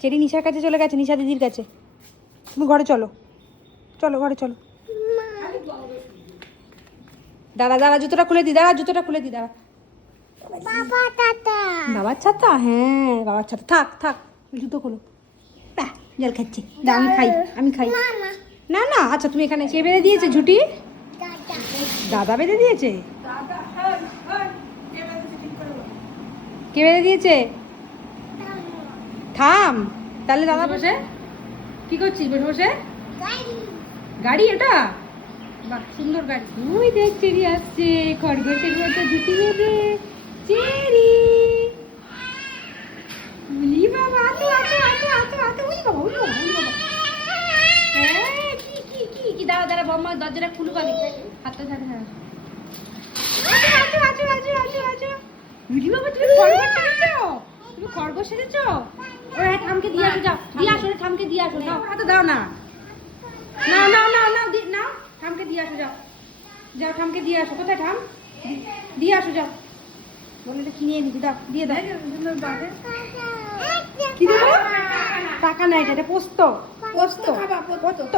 Cherry নিশার কাছে চলে গেছে, নিশা দিদির কাছে। তুমি ঘরে চলো, চলো ঘরে চলো। দাঁড়া দাঁড়া, জুতোটা খুলে দি, দাঁড়া জুতোটা খুলে দি, দাঁড়া। বাবার ছাতা, হ্যাঁ বাবার ছাতা। থাক থাক, জুতো খোলো। বাহ, জল খাচ্ছি, দাও আমি খাই, আমি খাই। না না, আচ্ছা তুমি এখানে কে বেঁধে দিয়েছে ঝুটি? দাদা বেঁধে দিয়েছে? কে বেঁধে দিয়েছে? থাম। তাহলে দাদা বসে কি করছিস? বসে বসে গাড়ি এটা? বাহ, সুন্দর গাড়ি। ওই দেখ চেরি আসছে, খরগোশের মতো জুটি বেঁধে। চেরি, উলি বাবা, আতো আতো আতো আতো আতো, উলি বাবা উলি বাবা উলি বাবা। হ্যাঁ, কি কি কি কি, দাঁড়া দাঁড়া, বাবা দরজাটা খুলুক আগে, হাতটা ছাড়া ছাড়া। আছো আছো আছো আছো আছো। উলি বাবা, তুমি খরগোশ সেজেছো? তুমি খরগোশ সেজেছো? ওরা ঠামকে দিয়ে আসো, যাও দিয়ে আসো, ঠামকে দিয়ে আসো। নাও হাতে দাও না, নাও নাও নাও নাও, নাও ঠামকে দিয়ে আসো, যাও যাও ঠামকে দিয়ে আসো। কোথায় ঠাম? দিয়ে আসো, যাও। বলে এটা কিনে নিবি, দাও দিয়ে দাও। কি দেবো? টাকা নাই, এটা পোস্ত, পোস্ত পোস্ত।